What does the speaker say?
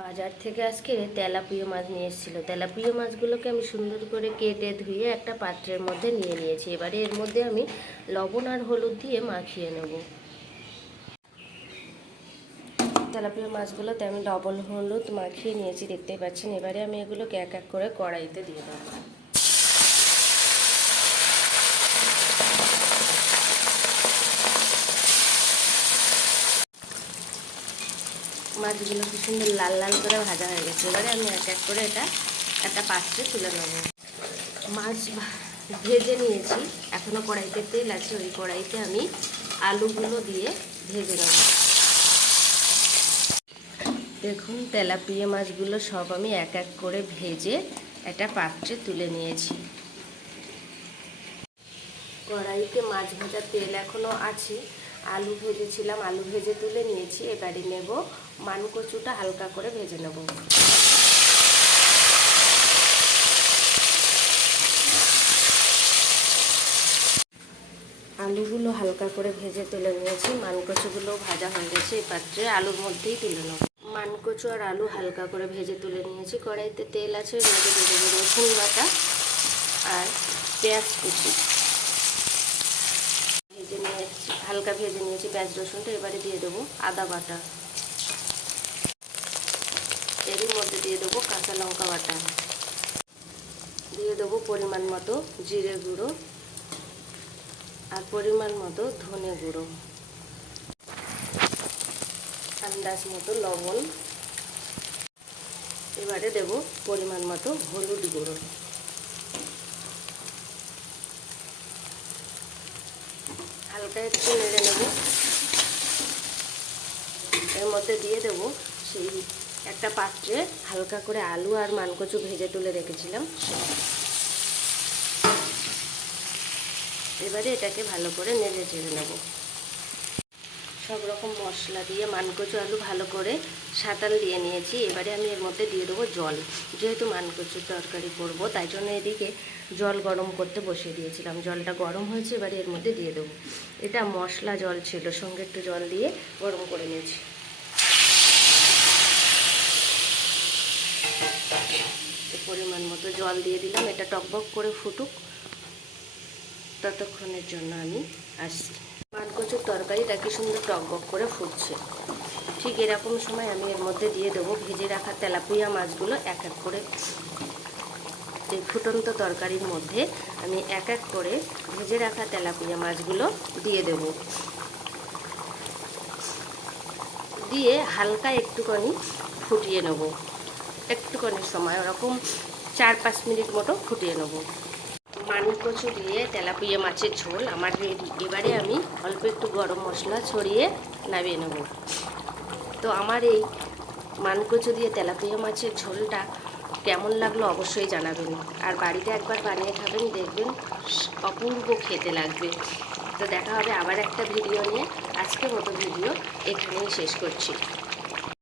বাজার থেকে আজকে তেলাপিয়া মাছ নিয়ে এসেছিল। তেলাপিয়া মাছগুলোকে আমি সুন্দর করে কেটে ধুয়ে একটা পাত্রের মধ্যে নিয়ে নিয়েছি। এবারে এর মধ্যে আমি লবণ আর হলুদ দিয়ে মাখিয়ে নেব। তেলাপিয়া মাছগুলোতে আমি লবণ হলুদ মাখিয়ে নিয়েছি, দেখতেই পাচ্ছেন। এবারে আমি এগুলোকে এক এক করে কড়াইতে দিয়ে দেবো। মাছগুলো কি সুন্দর লাল লাল করে ভাজা হয়ে গেছে। এবারে আমি এক এক করে এটা একটা পাত্রে তুলে নেব। মাছ ভেজে নিয়েছি, এখনও কড়াইতে তেল আছে, ওই কড়াইতে আমি আলুগুলো দিয়ে ভেজে নেব। দেখুন, তেলাপিয়া মাছগুলো সব আমি এক এক করে ভেজে একটা পাত্রে তুলে নিয়েছি। কড়াইতে মাছ ভাজার তেল এখনও আছে, আলু ভেজেছিলাম, আলু ভেজে তুলে নিয়েছি। এবারে নেব মানকচুটা হালকা করে ভেজে নেব। আলুগুলো হালকা করে ভেজে তুলে নিয়েছি, মানকচুগুলো ভাজা হয়ে গেছে। এই পাত্রে আলুর মধ্যেই তুলে নেব। মানকচু আর আলু হালকা করে ভেজে তুলে নিয়েছি। কড়াইতে তেল আছে, মধ্যে দিয়ে দেবো রসুন বাটা আর পেঁয়াজ কুচি। ভেজে নিয়েছি, হালকা ভেজে নিয়েছি পেঁয়াজ রসুনটা। এবারে দিয়ে দেবো আদা বাটা, এরই মধ্যে দিয়ে দেবো কাঁচা লঙ্কা বাটা, দিয়ে দেবো পরিমাণ মতো জিরে গুঁড়ো আর পরিমাণ মতো ধনে গুঁড়ো, আন্দাজ মতো লবণ। এবারে দেবো পরিমাণ মতো হলুদ গুঁড়ো। হালকা একটু নেড়ে নেব। এর মধ্যে দিয়ে দেবো সেই একটা পাত্রে হালকা করে আলু আর মানকচু ভেজে তুলে রেখেছিলাম। এবারে এটাকে ভালো করে নেড়ে চেড়ে নেব। সব রকম মশলা দিয়ে মানকচু আলু ভালো করে সাঁতাল দিয়ে নিয়েছি। এবারে আমি এর মধ্যে দিয়ে দেবো জল। যেহেতু মানকচুর তরকারি করব, তাই জন্য এদিকে জল গরম করতে বসিয়ে দিয়েছিলাম। জলটা গরম হয়েছে, এবারে এর মধ্যে দিয়ে দেবো। এটা মশলা জল ছিল, সঙ্গে একটু জল দিয়ে গরম করে নিয়েছি। পরিমাণ মতো জল দিয়ে দিলাম। এটা টকবক করে ফুটুক, ততক্ষণের জন্য আমি আসছি। মানকচুর তরকারিটা কি সুন্দর টকবক করে ফুটছে। ঠিক এরকম সময় আমি এর মধ্যে দিয়ে দেবো ভেজে রাখা তেলাপিয়া মাছগুলো এক এক করে। এই ফুটন্ত তরকারির মধ্যে আমি এক এক করে ভেজে রাখা তেলাপিয়া মাছগুলো দিয়ে দেব। দিয়ে হালকা একটুখানি ফুটিয়ে নেব। একটুখানি সময়, ওরকম 4-5 মিনিট মতো ফুটিয়ে নেব। মানকচু দিয়ে তেলাপিয়া মাছের ঝোল আমার রেডি। এবারে আমি অল্প একটু গরম মশলা ছড়িয়ে নামিয়ে নেব। তো আমার এই মানকচু দিয়ে তেলাপিয়া মাছের ঝোলটা কেমন লাগলো অবশ্যই জানাবেন। আর বাড়িতে একবার বানিয়ে খাবেন, দেখবেন অপূর্ব খেতে লাগবে। তো দেখা হবে আবার একটা ভিডিও নিয়ে। আজকের মতো ভিডিও এখানেই শেষ করছি।